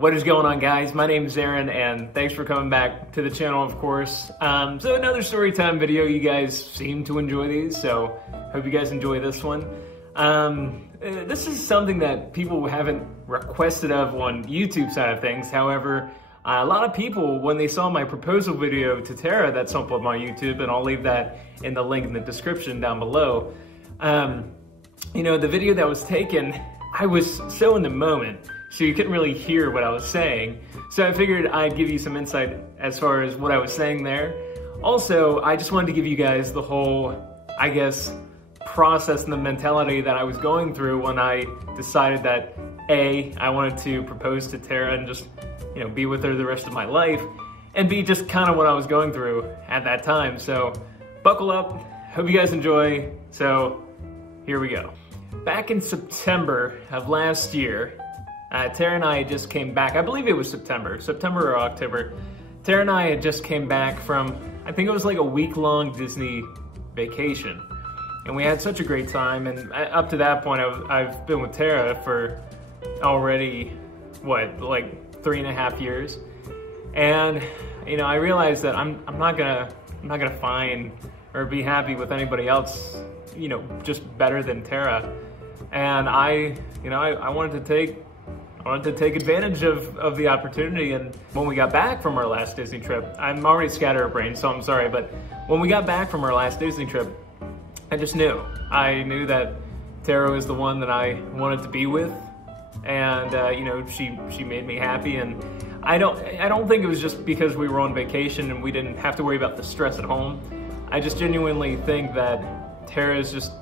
What is going on, guys? My name is Aaron, and thanks for coming back to the channel, of course. So another story time video. You guys seem to enjoy these, so hope you guys enjoy this one. This is something that people haven't requested of on YouTube side of things. However, a lot of people, when they saw my proposal video to Tara that's up on my YouTube, and I'll leave that in the link in the description down below. You know, the video that was taken, I was so in the moment, so you couldn't really hear what I was saying. So I figured I'd give you some insight as far as what I was saying there. Also, I just wanted to give you guys the whole, I guess, process and the mentality that I was going through when I decided that A, I wanted to propose to Tara and just, you know, be with her the rest of my life, and B, just kind of what I was going through at that time. So buckle up, hope you guys enjoy. So here we go. Back in September of last year, Tara and I just came back. I believe it was September or October. Tara and I had just came back from, I think it was like a week-long Disney vacation. And we had such a great time. And up to that point, I've been with Tara for already, what, like 3.5 years. And, you know, I realized that I'm not gonna find or be happy with anybody else, you know, just better than Tara. And I wanted to take advantage of the opportunity. And when we got back from our last Disney trip, I'm already scatterbrained, so I'm sorry, but when we got back from our last Disney trip, I just knew. I knew that Tara was the one that I wanted to be with, and you know, she made me happy. And I don't think it was just because we were on vacation and we didn't have to worry about the stress at home. I just genuinely think that Tara's just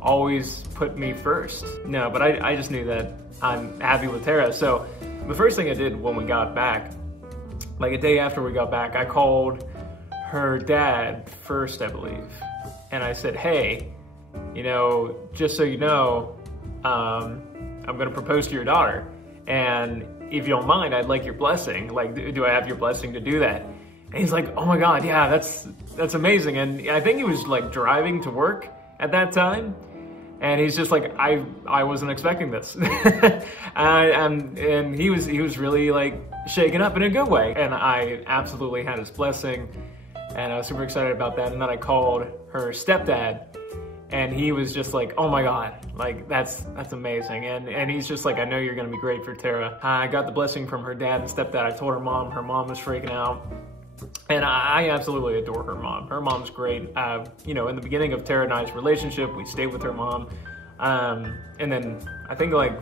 always put me first. No, but I just knew that I'm happy with Tara. So the first thing I did when we got back, like a day after we got back, I called her dad first, I believe. And I said, hey, you know, just so you know, I'm gonna propose to your daughter. And if you don't mind, I'd like your blessing. Like, do I have your blessing to do that? And he's like, oh my God, yeah, that's amazing. And I think he was like driving to work at that time. And he's just like, I wasn't expecting this. and he was really like shaken up in a good way. And I absolutely had his blessing, and I was super excited about that. And then I called her stepdad, and he was just like, oh my God, like that's amazing. And he's just like, I know you're gonna be great for Tara. I got the blessing from her dad and stepdad. I told her mom was freaking out. And I absolutely adore her mom. Her mom's great. You know, in the beginning of Tara and I's relationship, we stayed with her mom. And then I think like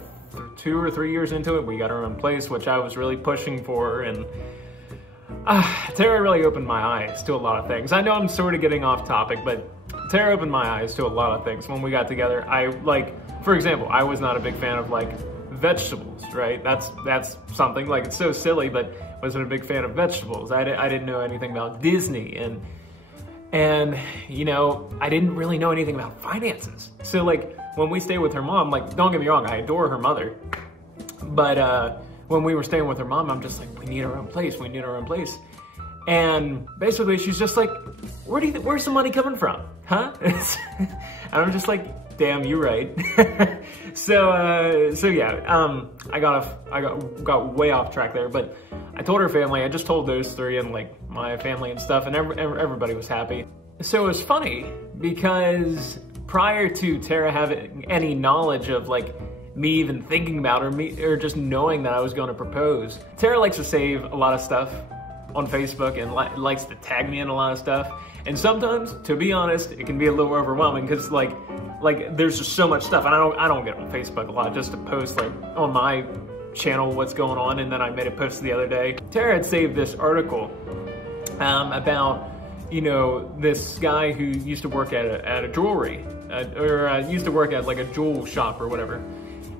2 or 3 years into it, we got our own place, which I was really pushing for. And Tara really opened my eyes to a lot of things. I know I'm sort of getting off topic, but Tara opened my eyes to a lot of things when we got together. For example, I was not a big fan of like vegetables, right? That's something, like, it's so silly, but wasn't a big fan of vegetables. I didn't know anything about Disney, and you know, I didn't really know anything about finances. So like when we stayed with her mom, like, don't get me wrong, I adore her mother, but when we were staying with her mom, I'm just like, we need our own place, we need our own place. And basically she's just like, where's the money coming from, huh? And I'm just like, damn, you're right. So yeah, I got way off track there, but I told her family. I just told those three and like my family and stuff, and everybody was happy. So it was funny because prior to Tara having any knowledge of like me even thinking about or just knowing that I was going to propose, Tara likes to save a lot of stuff on Facebook and likes to tag me in a lot of stuff. And sometimes, to be honest, it can be a little overwhelming because like there's just so much stuff, and I don't get on Facebook a lot just to post like on my channel what's going on. And then I made a post the other day. Tara had saved this article about, you know, this guy who used to work at a jewelry or used to work at like a jewel shop or whatever.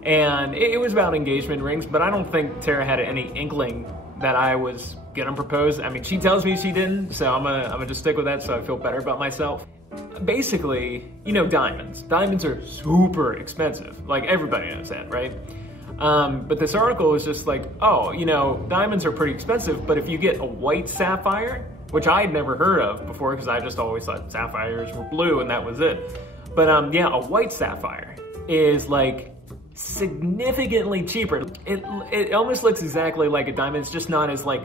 And it was about engagement rings, but I don't think Tara had any inkling that I was gonna propose. I mean, she tells me she didn't, so I'm gonna just stick with that so I feel better about myself. Basically, you know, diamonds. Diamonds are super expensive. Like, everybody knows that, right? But this article is just like, oh, you know, diamonds are pretty expensive, but if you get a white sapphire, which I had never heard of before because I just always thought sapphires were blue and that was it. But yeah, a white sapphire is like significantly cheaper. It almost looks exactly like a diamond. It's just not as like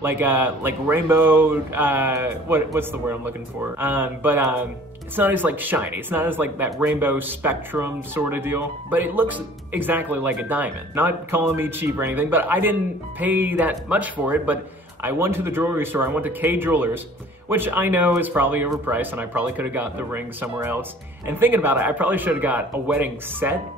rainbow, what's the word I'm looking for? It's not as like shiny. It's not as like that rainbow spectrum sort of deal, but it looks exactly like a diamond. Not calling me cheap or anything, but I didn't pay that much for it, but I went to the jewelry store. I went to Kay Jewelers, which I know is probably overpriced, and I probably could have got the ring somewhere else. And thinking about it, I probably should have got a wedding set.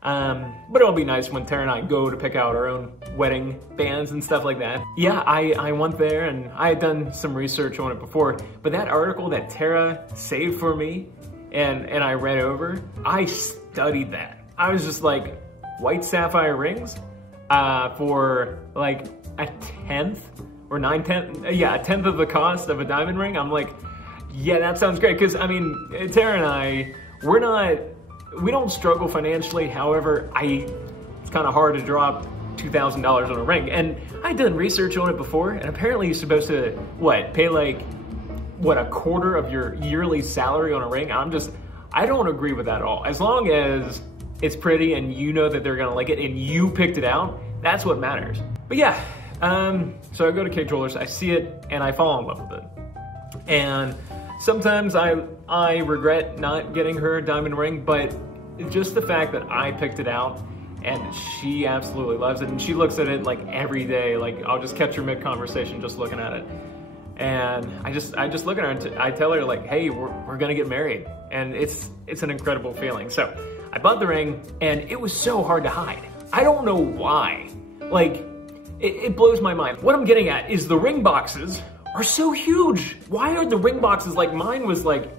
But it'll be nice when Tara and I go to pick out our own wedding bands and stuff like that. Yeah, I went there and I had done some research on it before, but that article that Tara saved for me and I read over, I studied that. I was just like, white sapphire rings for like a 10th or 9/10, yeah, a 10th of the cost of a diamond ring. I'm like, yeah, that sounds great. Cause I mean, Tara and I, we don't struggle financially. However, it's kind of hard to drop $2,000 on a ring. And I'd done research on it before, and apparently you're supposed to, pay like, a quarter of your yearly salary on a ring? I don't agree with that at all. As long as it's pretty and you know that they're gonna like it and you picked it out, that's what matters. But yeah, so I go to Kay Jewelers, I see it, and I fall in love with it. And sometimes I regret not getting her a diamond ring, but just the fact that I picked it out and she absolutely loves it, and she looks at it like every day. Like, I'll just catch her mid-conversation just looking at it. And I just look at her and I tell her like, hey, we're gonna get married. And it's an incredible feeling. So I bought the ring and it was so hard to hide. I don't know why. Like, it blows my mind. What I'm getting at is the ring boxes are so huge. Why are the ring boxes, like mine was like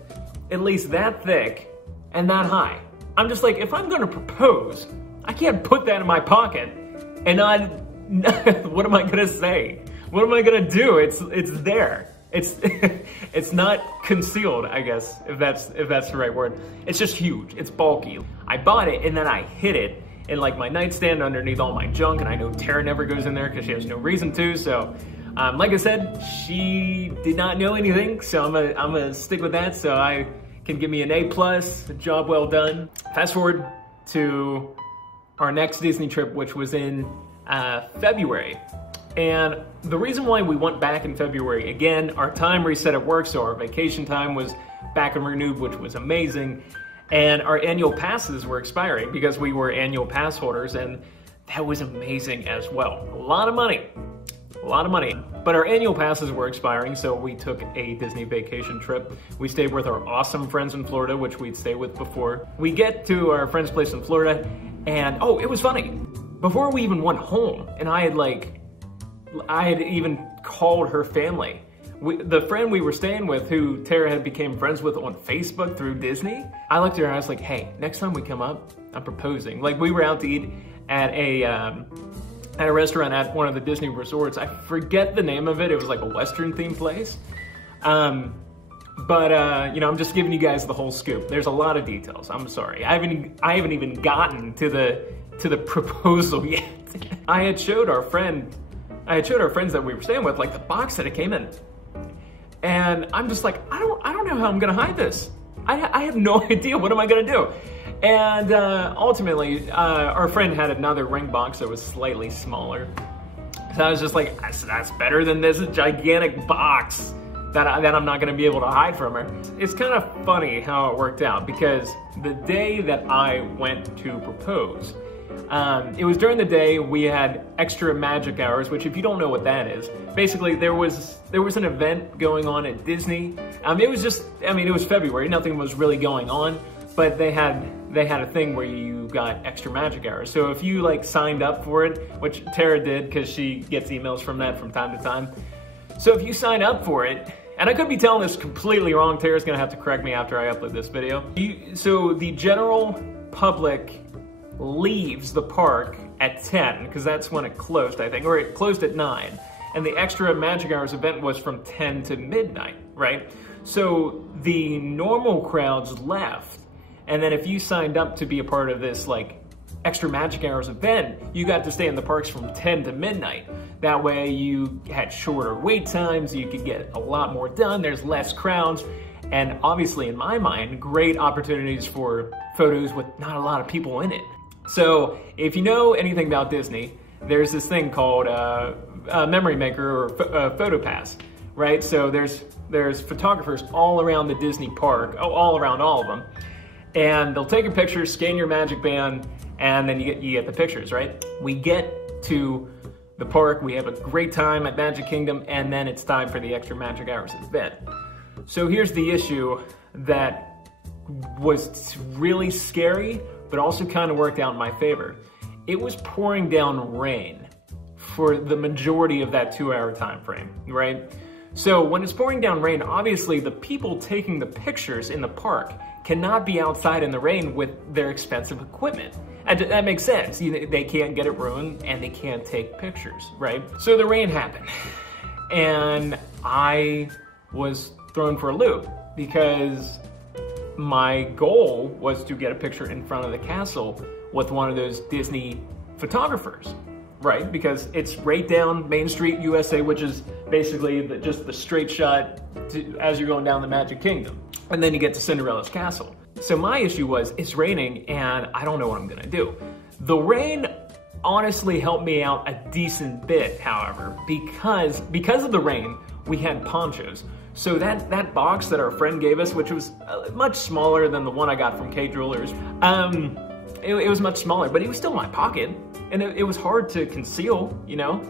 at least that thick and that high? I'm just like, if I'm gonna propose, I can't put that in my pocket and not, what am I gonna say? What am I gonna do? It's there. It's not concealed, I guess, if that's the right word. It's just huge, it's bulky. I bought it and then I hid it in like my nightstand underneath all my junk, and I know Tara never goes in there because she has no reason to, so. Like I said, she did not know anything, so I'm gonna stick with that, so I can give me an A+, a job well done. Fast forward to our next Disney trip, which was in February. And the reason why we went back in February, again, our time reset at work, so our vacation time was back and renewed, which was amazing. And our annual passes were expiring because we were annual pass holders, and that was amazing as well. A lot of money. But our annual passes were expiring, so we took a Disney vacation trip. We stayed with our awesome friends in Florida, which we'd stayed with before. We get to our friend's place in Florida, and oh, it was funny. Before we even went home, and I had even called her family. The friend we were staying with, who Tara had became friends with on Facebook through Disney, I looked at her and I was like, hey, next time we come up, I'm proposing. Like, we were out to eat at a restaurant at one of the Disney resorts. I forget the name of it. It was like a Western themed place. You know, I'm just giving you guys the whole scoop. There's a lot of details. I'm sorry. I haven't even gotten to the proposal yet. I had showed our friends that we were staying with, like, the box that it came in. And I'm just like, I don't know how I'm gonna hide this. I have no idea. What am I gonna do? And ultimately, our friend had another ring box that was slightly smaller. So I was just like, that's better than this gigantic box that I'm not gonna be able to hide from her. It's kind of funny how it worked out, because the day that I went to propose, it was during the day we had extra magic hours, which, if you don't know what that is, basically there was an event going on at Disney. It was February, nothing was really going on, but they had a thing where you got extra magic hours. So if you like signed up for it, which Tara did because she gets emails from that from time to time. So if you sign up for it, and I could be telling this completely wrong, Tara's gonna have to correct me after I upload this video. So the general public leaves the park at 10, because that's when it closed, I think, or it closed at 9. And the extra magic hours event was from 10 to midnight, right? So the normal crowds left. And then if you signed up to be a part of this like extra magic hours event, you got to stay in the parks from 10 to midnight. That way you had shorter wait times, you could get a lot more done, there's less crowds, and obviously in my mind, great opportunities for photos with not a lot of people in it. So if you know anything about Disney, there's this thing called Memory Maker or PhotoPass, right? So there's photographers all around the Disney park, all around all of them, and they'll take a picture, scan your Magic Band, and then you get the pictures, right? We get to the park, we have a great time at Magic Kingdom, and then it's time for the Extra Magic Hours event. So here's the issue that was really scary, but also kind of worked out in my favor. It was pouring down rain for the majority of that 2-hour time frame, right? So when it's pouring down rain, obviously the people taking the pictures in the park cannot be outside in the rain with their expensive equipment. That makes sense. They can't get it ruined and they can't take pictures, right? So the rain happened and I was thrown for a loop because my goal was to get a picture in front of the castle with one of those Disney photographers, right? Because it's right down Main Street, USA, which is basically just the straight shot as you're going down the Magic Kingdom. And then you get to Cinderella's castle. So my issue was, it's raining and I don't know what I'm gonna do. The rain honestly helped me out a decent bit, however, because of the rain, we had ponchos. So that box that our friend gave us, which was much smaller than the one I got from K Jewelers, it was much smaller, but it was still in my pocket, and it was hard to conceal, you know?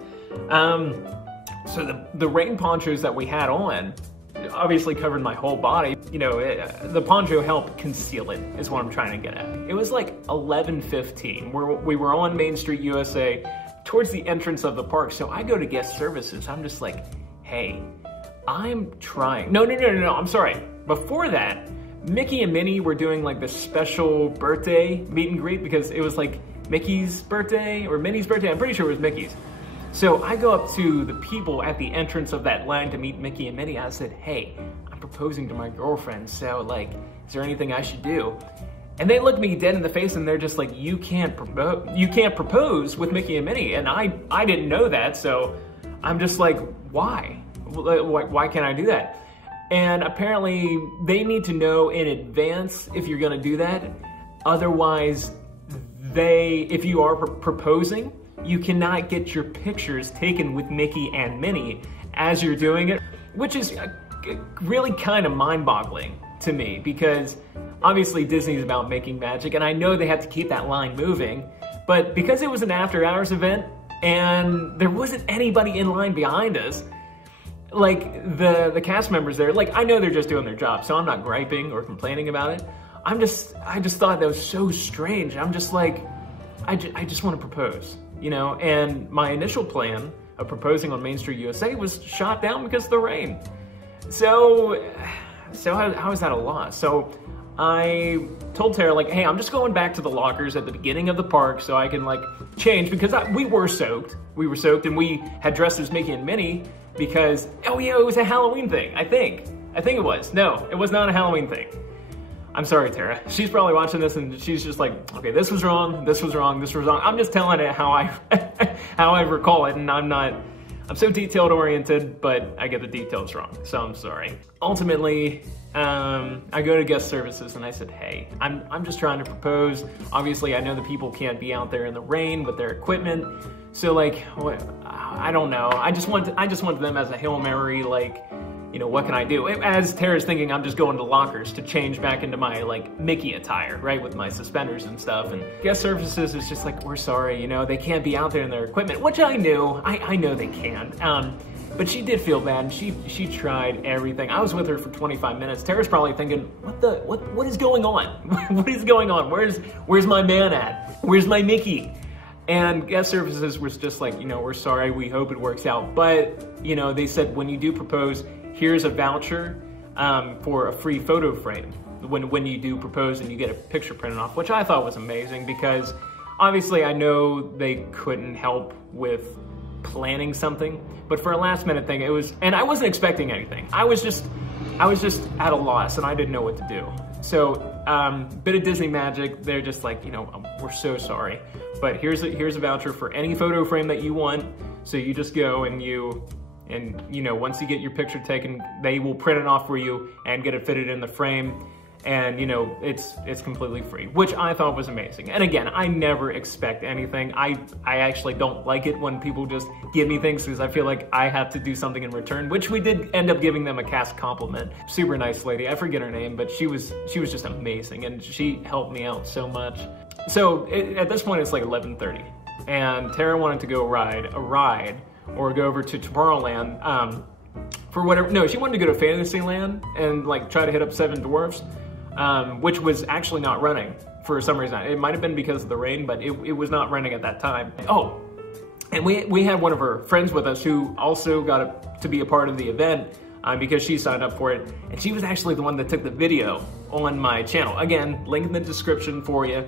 So the rain ponchos that we had on obviously covered my whole body. You know, the poncho helped conceal it, is what I'm trying to get at. It was like 11:15, we were on Main Street, USA, towards the entrance of the park, so I go to guest services. I'm just like, hey, I'm trying. No, I'm sorry. Before that, Mickey and Minnie were doing like this special birthday meet and greet because it was like Mickey's birthday or Minnie's birthday. I'm pretty sure it was Mickey's. So I go up to the people at the entrance of that line to meet Mickey and Minnie. I said, hey, I'm proposing to my girlfriend, so like, is there anything I should do? And they look me dead in the face and they're just like, you can't propose with Mickey and Minnie. And I didn't know that, so I'm just like, why? Why can't I do that? And apparently they need to know in advance if you're gonna do that. Otherwise, if you are proposing, you cannot get your pictures taken with Mickey and Minnie as you're doing it, which is really kind of mind-boggling to me because obviously Disney's about making magic and I know they have to keep that line moving, but because it was an after-hours event and there wasn't anybody in line behind us, like the cast members there, like I know they're just doing their job, so I'm not griping or complaining about it. I just thought that was so strange. I'm just like, I just want to propose, you know? And my initial plan of proposing on Main Street, USA was shot down because of the rain. So how is that a loss? So I told Tara, like, hey, I'm just going back to the lockers at the beginning of the park so I can like change because we were soaked. We were soaked and we had dressed as Mickey and Minnie because, oh yeah, it was a Halloween thing, I think it was. No, it was not a Halloween thing. I'm sorry, Tara. She's probably watching this and she's just like, okay, this was wrong, this was wrong, this was wrong. I'm just telling it how I recall it, and I'm so detailed oriented, but I get the details wrong, so I'm sorry. Ultimately, I go to guest services and I said, hey, I'm just trying to propose. Obviously, I know the people can't be out there in the rain with their equipment, so like, I don't know. I just want them as a Hail Mary, like, you know, what can I do? As Tara's thinking, I'm just going to lockers to change back into my, like, Mickey attire, right, with my suspenders and stuff. And guest services is just like, we're sorry, you know, they can't be out there in their equipment, which I knew. I know they can't. But she did feel bad, and she tried everything. I was with her for 25 minutes. Tara's probably thinking, what is going on? What is going on? Where's my man at? Where's my Mickey? And guest services was just like, you know, we're sorry, we hope it works out. But, you know, they said, when you do propose, here's a voucher for a free photo frame when you do propose and you get a picture printed off, which I thought was amazing because obviously I know they couldn't help with planning something, but for a last minute thing, it was, and I wasn't expecting anything. I was just at a loss and I didn't know what to do. So, bit of Disney magic, they're just like, you know, we're so sorry, but here's a voucher for any photo frame that you want. So you just go and you know, once you get your picture taken, they will print it off for you and get it fitted in the frame. and you know, it's completely free, which I thought was amazing. And again, I never expect anything. I actually don't like it when people just give me things because I feel like I have to do something in return, which we did end up giving them a cast compliment. Super nice lady, I forget her name, but she was just amazing, and she helped me out so much. So at this point it's like 11:30, and Tara wanted to go ride a ride or go over to Tomorrowland for whatever. No, she wanted to go to Fantasyland and like try to hit up Seven Dwarfs. Which was actually not running for some reason. It might have been because of the rain, but it was not running at that time. Oh, and we had one of her friends with us who also got to be a part of the event because she signed up for it. And she was actually the one that took the video on my channel. Again, link in the description for you.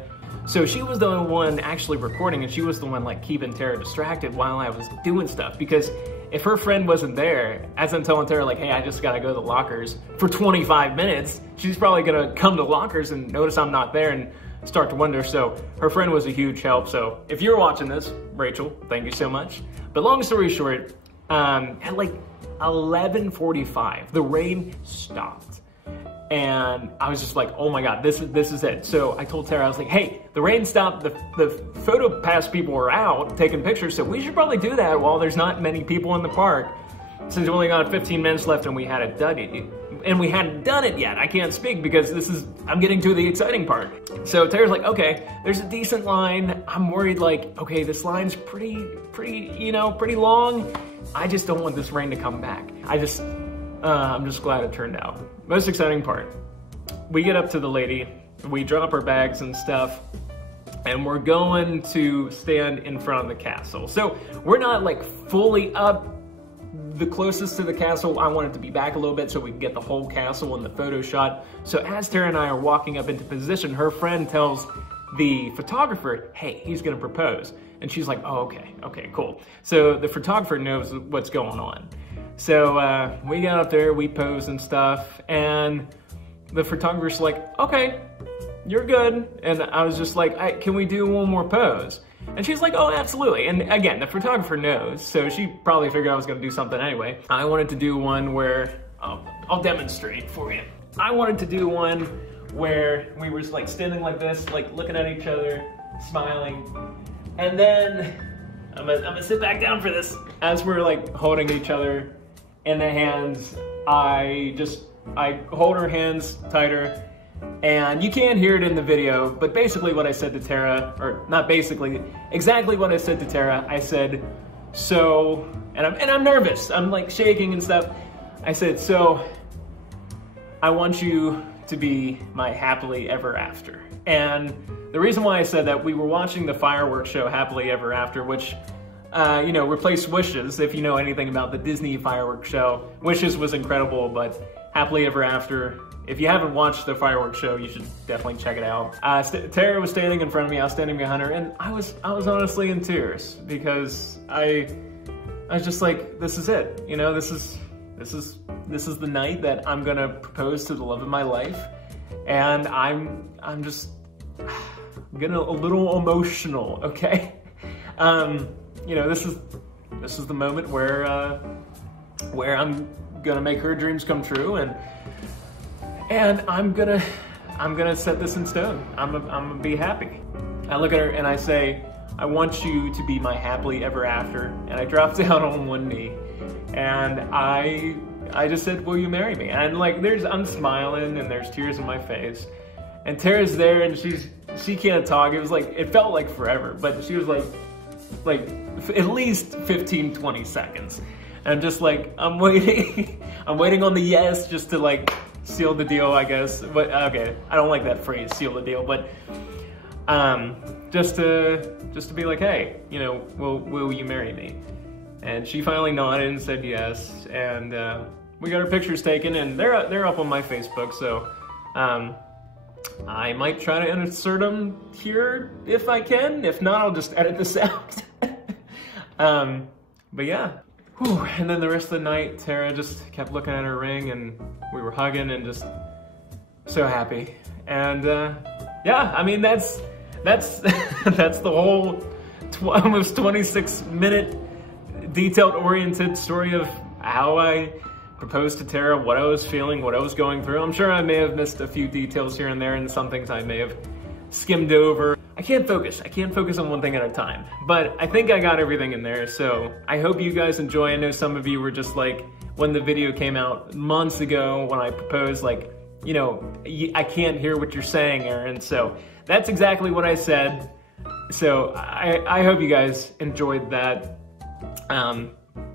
So she was the one actually recording, and she was the one like keeping Tara distracted while I was doing stuff, because if her friend wasn't there, as I'm telling Tara like, hey, I just gotta go to the lockers for 25 minutes, she's probably gonna come to lockers and notice I'm not there and start to wonder. So her friend was a huge help. So if you're watching this, Rachel, thank you so much. But long story short, at like 11:45, the rain stopped. And I was just like, oh my God, this is it. So I told Tara, I was like, hey, the rain stopped, the photo pass people are out taking pictures, so we should probably do that while there's not many people in the park, since we only got 15 minutes left and we hadn't done it yet. I can't speak because I'm getting to the exciting part. So Tara's like, okay, there's a decent line. I'm worried like, okay, this line's pretty long. I just don't want this rain to come back. I'm just glad it turned out. Most exciting part, we get up to the lady, we drop our bags and stuff, and we're going to stand in front of the castle. So we're not like fully up the closest to the castle. I wanted to be back a little bit so we can get the whole castle in the photo shot. So as Tara and I are walking up into position, her friend tells the photographer, hey, he's gonna propose. And she's like, oh, okay, cool. So the photographer knows what's going on. So we got up there, we posed and stuff, and the photographer's like, okay, you're good. And I was just like, can we do one more pose? And she's like, oh, absolutely. And again, the photographer knows, so she probably figured I was gonna do something anyway. I wanted to do one where, I'll demonstrate for you. I wanted to do one where we were like standing like this, like looking at each other, smiling. And then, I'm gonna sit back down for this. As we're like holding each other in the hands, I hold her hands tighter, and you can't hear it in the video, but basically what I said to Tara, or not basically, exactly what I said to Tara, I said, so, and I'm nervous, I'm like shaking and stuff. I said, so, I want you to be my happily ever after. And the reason why I said that, we were watching the fireworks show Happily Ever After, which replaced Wishes. If you know anything about the Disney fireworks show, Wishes was incredible, but Happily Ever After, if you haven't watched the fireworks show, you should definitely check it out. Tara was standing in front of me, I was standing behind her, and I was honestly in tears, because I was just like, this is it, you know, this is the night that I'm gonna propose to the love of my life, and I'm just getting a little emotional, okay? You know, this is the moment where I'm gonna make her dreams come true, and I'm gonna set this in stone. I'm gonna be happy. I look at her and I say, I want you to be my happily ever after. And I drop down on one knee, and I just said, will you marry me? And like, I'm smiling and there's tears in my face, and Tara's there and she can't talk. It felt like forever, but she was like at least 15-20 seconds. And I'm just like, I'm waiting. I'm waiting on the yes, just to like seal the deal, I guess. But okay, I don't like that phrase, seal the deal, but just to be like, hey, you know, will you marry me? And she finally nodded and said yes, and we got our pictures taken, and they're up on my Facebook, so I might try to insert them here if I can. If not, I'll just edit this out. But yeah. Whew. And then the rest of the night, Tara just kept looking at her ring, and we were hugging and just so happy. And yeah, I mean, that's the whole almost 26-minute detailed oriented story of how I proposed to Tara, what I was feeling, what I was going through. I'm sure I may have missed a few details here and there, and some things I may have skimmed over. I can't focus on one thing at a time, but I think I got everything in there, so I hope you guys enjoy. I know some of you were just like, when the video came out months ago when I proposed, like, you know, I can't hear what you're saying, Aaron. So that's exactly what I said. So I hope you guys enjoyed that.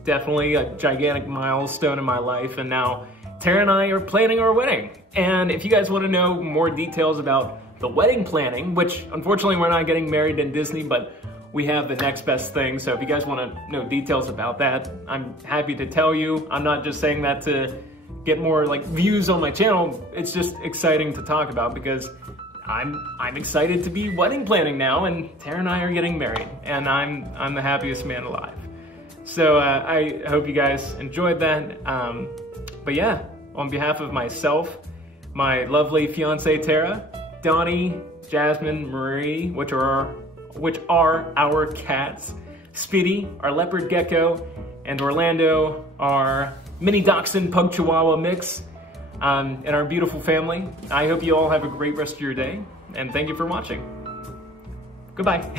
Definitely a gigantic milestone in my life, and now Tara and I are planning our wedding. And if you guys want to know more details about the wedding planning, which unfortunately we're not getting married in Disney, but we have the next best thing. So if you guys want to know details about that, I'm happy to tell you. I'm not just saying that to get more like views on my channel. It's just exciting to talk about because I'm excited to be wedding planning now, and Tara and I are getting married, and I'm the happiest man alive. So I hope you guys enjoyed that. But yeah, on behalf of myself, my lovely fiance Tara, Donnie, Jasmine, Marie, which are our cats, Speedy, our leopard gecko, and Orlando, our mini dachshund pug chihuahua mix, and our beautiful family. I hope you all have a great rest of your day, and thank you for watching. Goodbye.